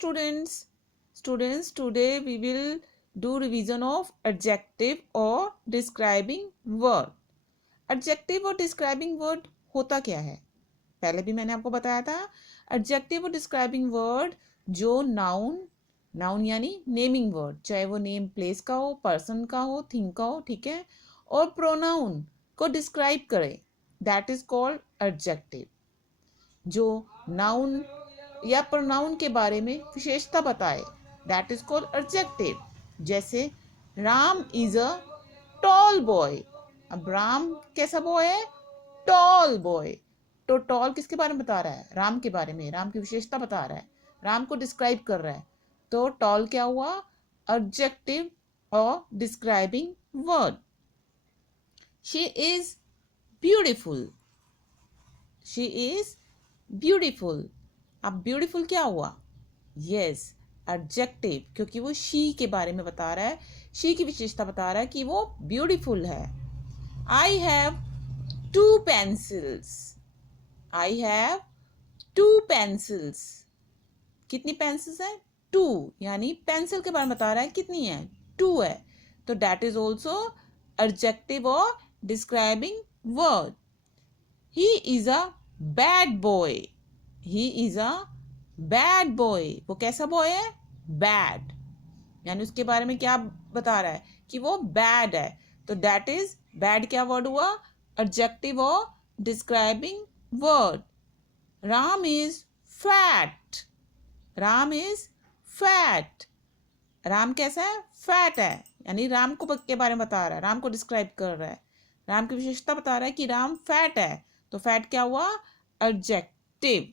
Students, today we will do revision of adjective or describing word. Adjective और describing word होता क्या है? पहले भी मैंने आपको बताया था. Adjective और describing word जो noun यानी नेमिंग वर्ड, चाहे वो नेम प्लेस का हो, पर्सन का हो, थिंग का हो, ठीक है, और प्रोनाउन को डिस्क्राइब करे, दैट इज कॉल्ड एडजेक्टिव. जो नाउन या प्रोनाउन के बारे में विशेषता बताए, दैट इज कॉल्ड एडजेक्टिव. जैसे Ram is a tall boy. अब राम कैसा बॉय है? Tall boy. तो टॉल किसके बारे में बता रहा है? राम के बारे में. राम की विशेषता बता रहा है, राम को डिस्क्राइब कर रहा है. तो टॉल क्या हुआ? एडजेक्टिव और describing word. She is beautiful. She is beautiful. अब ब्यूटिफुल क्या हुआ? यस, एडजेक्टिव, क्योंकि वो शी के बारे में बता रहा है, शी की विशेषता बता रहा है कि वो ब्यूटिफुल है. I have 2 pencils. I have 2 pencils. कितनी पेंसिल्स है? 2. यानी पेंसिल के बारे में बता रहा है, कितनी है? 2 है. तो दैट इज ऑल्सो एडजेक्टिव और describing word. He is a bad boy. He is a bad boy. वो कैसा बॉय है? बैड. यानी उसके बारे में क्या बता रहा है? कि वो बैड है. तो दैट इज बैड क्या वर्ड हुआ? एडजेक्टिव और describing word. Ram is fat. Ram is fat. Ram कैसा है? फैट है. यानी राम को के बारे में बता रहा है, राम को डिस्क्राइब कर रहा है, राम की विशेषता बता रहा है कि राम फैट है. तो फैट क्या हुआ? एडजेक्टिव.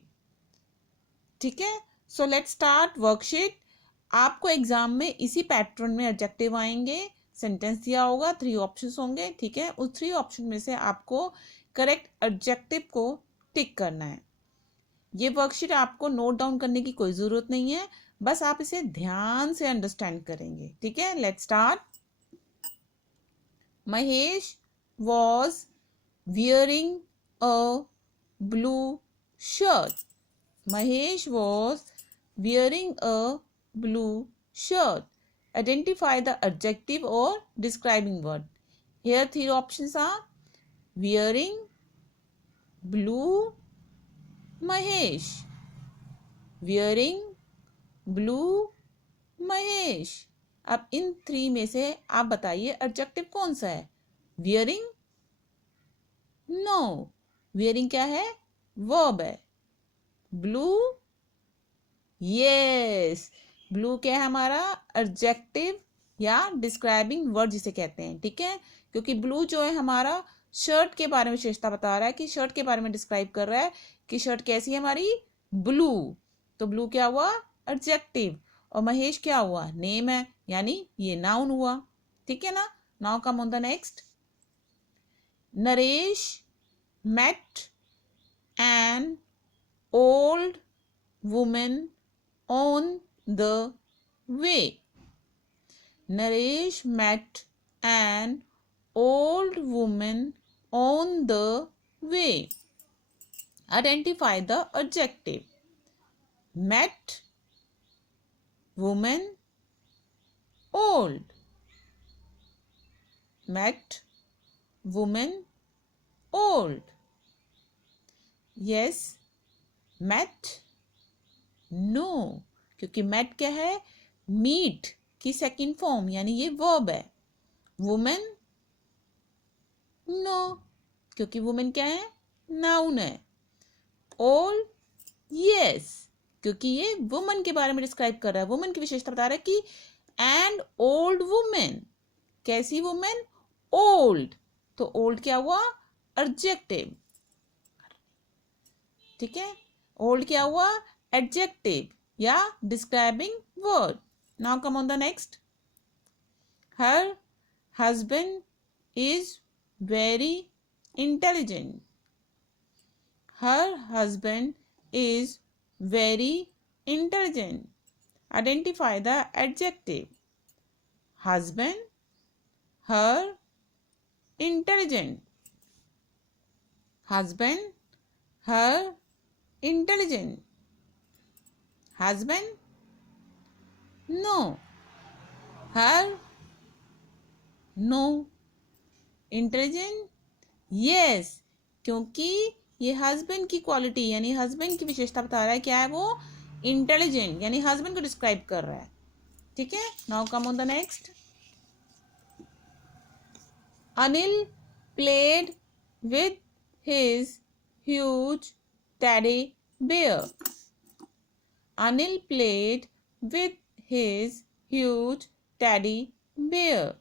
ठीक है. So let's start worksheet. आपको एग्जाम में इसी पैटर्न में एडजेक्टिव आएंगे. सेंटेंस दिया होगा, 3 ऑप्शंस होंगे, ठीक है. उस 3 ऑप्शन में से आपको करेक्ट एडजेक्टिव को टिक करना है. ये वर्कशीट आपको नोट डाउन करने की कोई जरूरत नहीं है, बस आप इसे ध्यान से अंडरस्टैंड करेंगे. ठीक है. Let's start. Mahesh was wearing a blue shirt. Mahesh was wearing a blue shirt. Identify the adjective or describing word. Here 3 options are wearing, blue, Mahesh. Wearing, blue, Mahesh. अब इन 3 में से आप बताइए एडजेक्टिव कौन सा है? Wearing? No. Wearing क्या है? वर्ब है. ब्लू? यस, ब्लू क्या है हमारा? एडजेक्टिव या डिस्क्राइबिंग वर्ड जिसे कहते हैं. ठीक है. क्योंकि ब्लू जो है हमारा शर्ट के बारे में विशेषता बता रहा है, कि शर्ट के बारे में डिस्क्राइब कर रहा है कि शर्ट कैसी है हमारी? ब्लू. तो ब्लू क्या हुआ? एडजेक्टिव. और महेश क्या हुआ? नेम है, यानी ये नाउन हुआ. ठीक है ना. Now come on the next. Naresh met an old woman on the way. Naresh met an old woman on the way. Identify the adjective. Met, woman, old. Met, woman, old. Yes. Met? No, क्योंकि met क्या है? Meet की second form, यानी ये verb है. Women? No, क्योंकि women क्या है? नाउन है. ओल्ड? यस, क्योंकि ये वुमन के बारे में डिस्क्राइब कर रहा है, वुमन की विशेषता बता रहा है कि एंड ओल्ड वुमेन. कैसी वुमेन? ओल्ड. तो ओल्ड क्या हुआ? एडजेक्टिव. ठीक है. ओल्ड क्या हुआ? एडजेक्टिव या describing word. Now come on the next. Her husband is very intelligent. Her husband is very intelligent. Identify the adjective. Husband, her, intelligent. Husband, her, intelligent. Husband, no. Her, no. Intelligent, yes, क्योंकि ये husband की quality यानी husband की विशेषता बता रहा है. क्या है वो? इंटेलिजेंट, यानी हस्बैंड को डिस्क्राइब कर रहा है. ठीक है. Now come on the next. Anil played with his huge teddy bear. Anil played with his huge teddy bear.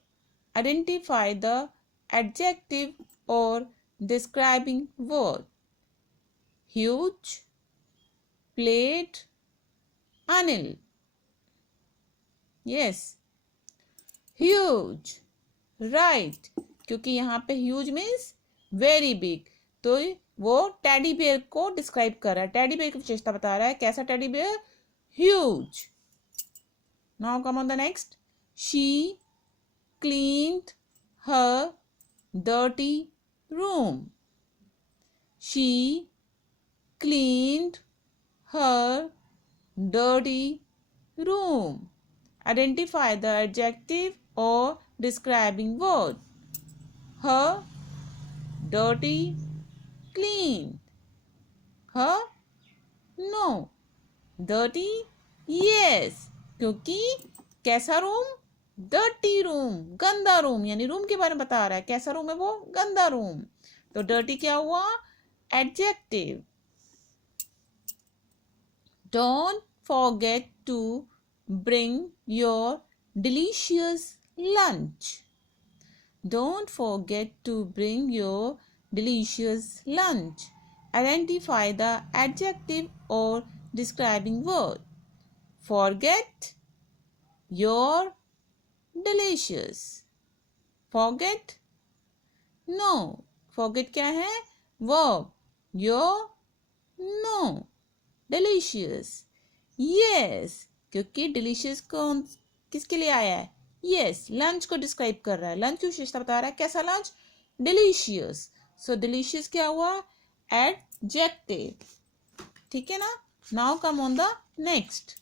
Identify the adjective or describing word. Huge, played, Anil. Yes. Huge. Right. क्योंकि यहाँ पे huge means very big, तो वो teddy bear को describe कर रहा है. Teddy bear की विशेषता बता रहा है. कैसा teddy bear? Huge. Now come on the next. She cleaned her dirty room. She cleaned her dirty room. Identify the adjective or describing word. Her, dirty, clean. Her, no. Dirty, yes. क्योंकि कैसा room? Dirty room, गंदा room, यानी room के बारे में बता रहा है. कैसा रूम है वो? गंदा रूम. तो डर्टी क्या हुआ? Adjective. Don't forget to bring your delicious lunch. Don't forget to bring your delicious lunch. Identify the adjective or describing word. Forget, your, delicious. Forget, no. Forget क्या है? Verb. Your, no. Delicious, yes. क्योंकि delicious कौन किसके लिए आया है? Yes, lunch को describe कर रहा है. लंच की विशेषता बता रहा है. कैसा लंच? डिलीशियस. सो डिलीशियस क्या हुआ? एडजेक्टिव. ठीक है ना. Now come on the next.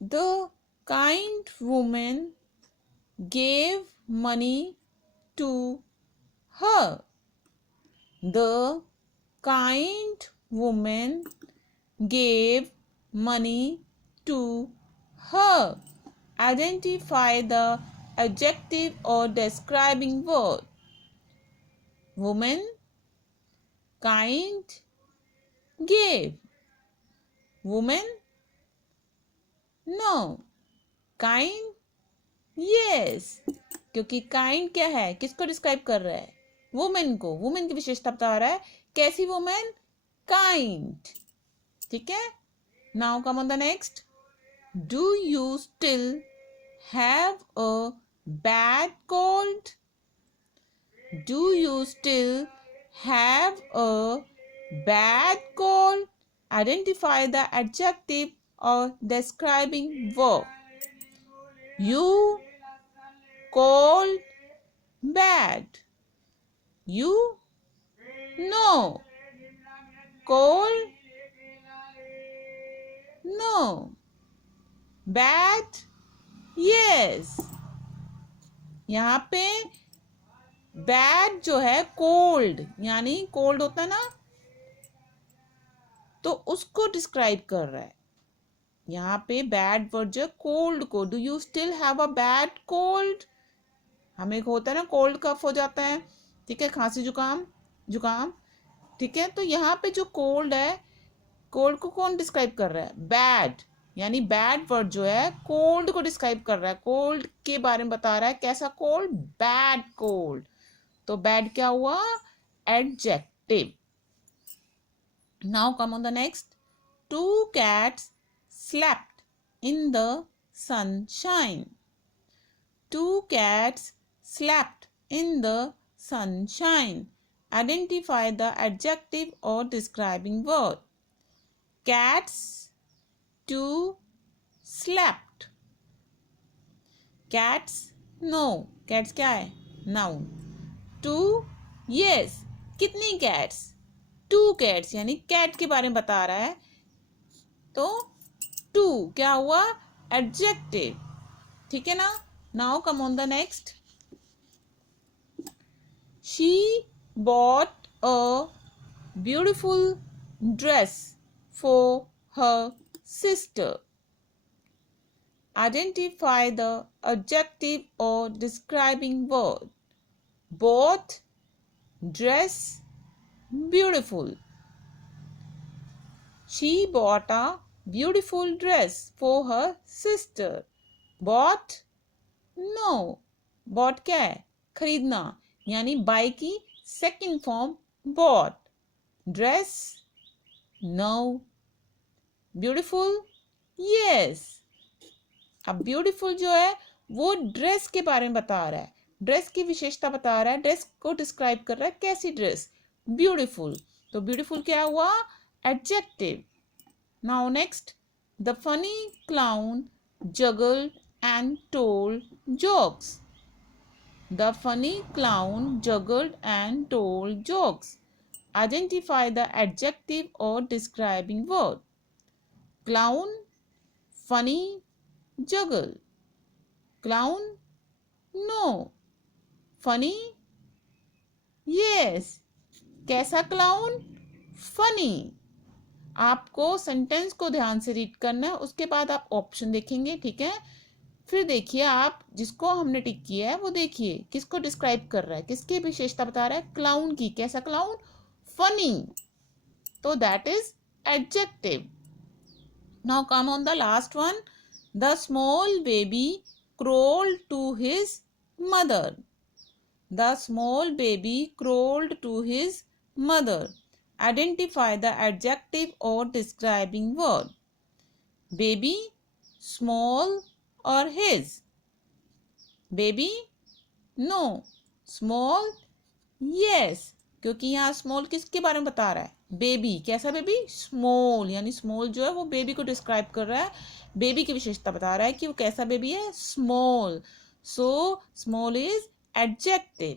The kind women gave money to her. The kind woman gave money to her. Identify the adjective or describing word. Woman, kind, gave. Woman, no. Kind, yes. क्योंकि kind क्या है? किसको describe कर रहा है? Women को. Women की विशेषता बता रहा है. कैसी वुमेन? kind. ठीक है. Now come on the next. Do you still have a bad cold? Do you still have a bad cold? Identify the adjective or describing verb. You, cold, bad. You, no. Cold, no. Bad, yes. यहाँ पे bad जो है cold, यानी cold होता है ना, तो उसको डिस्क्राइब कर रहा है. यहाँ पे बैड वर्ड जो कोल्ड को. Do you still have a bad cold? हमें होता है ना कोल्ड कफ हो जाता है. ठीक है. खांसी जुकाम, जुकाम. ठीक है. तो यहाँ पे जो कोल्ड है, कोल्ड को कौन डिस्क्राइब कर रहा है? बैड. यानी बैड वर्ड जो है कोल्ड को डिस्क्राइब कर रहा है. कोल्ड के बारे में बता रहा है. कैसा कोल्ड? Bad cold. तो बैड क्या हुआ? Adjective. Now come on the next. Two cats slept in the sunshine. Two cats slept in the sunshine. Identify the adjective or describing word. Cats, two, slept. Cats, no. Cats क्या है? Noun. Two, yes. कितनी cats? Two cats, यानी cat के बारे में बता रहा है. तो टू क्या हुआ, एडजेक्टिव, ठीक है ना। Now come on the next, she bought a beautiful dress for her sister. Identify the adjective or describing word. Bought, dress, beautiful. She bought a beautiful dress for her sister. Bought, no. Bought क्या है, खरीदना, यानी buy की second form bought. Dress, no. Beautiful, yes. अब beautiful जो है वो dress के बारे में बता रहा है, ड्रेस की विशेषता बता रहा है, ड्रेस को डिस्क्राइब कर रहा है, कैसी ड्रेस, ब्यूटीफुल. तो ब्यूटीफुल क्या हुआ, adjective. Now next, the funny clown juggled and told jokes. The funny clown juggled and told jokes. Identify the adjective और describing word. Clown, funny, juggle. Clown, no. Funny, yes. कैसा clown, funny. आपको sentence को ध्यान से read करना है, उसके बाद आप ऑप्शन देखेंगे, ठीक है. फिर देखिए आप जिसको हमने टिक किया है वो देखिए किसको डिस्क्राइब कर रहा है, किसकी विशेषता बता रहा है, क्लाउन की. कैसा क्लाउन, फनी. तो that is adjective. Now come on the last one. The small baby crawled to his mother. The small baby crawled to his mother. Identify the adjective or describing word. Baby, small or his. Baby, no. Small, yes. क्योंकि यहाँ small किसके बारे में बता रहा है, baby. कैसा baby, small, यानी स्मॉल जो है वो बेबी को डिस्क्राइब कर रहा है, बेबी की विशेषता बता रहा है कि वो कैसा बेबी है, small. So small is adjective.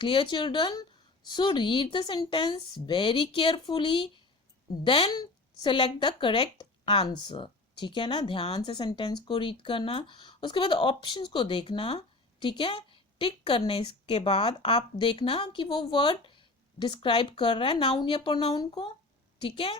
Clear children? So read the sentence very carefully, then select the correct answer. ठीक है ना, ध्यान से सेंटेंस को रीड करना, उसके बाद ऑप्शंस को देखना, ठीक है. टिक करने के बाद आप देखना कि वो वर्ड डिस्क्राइब कर रहा है नाउन या प्रोनाउन को, ठीक है.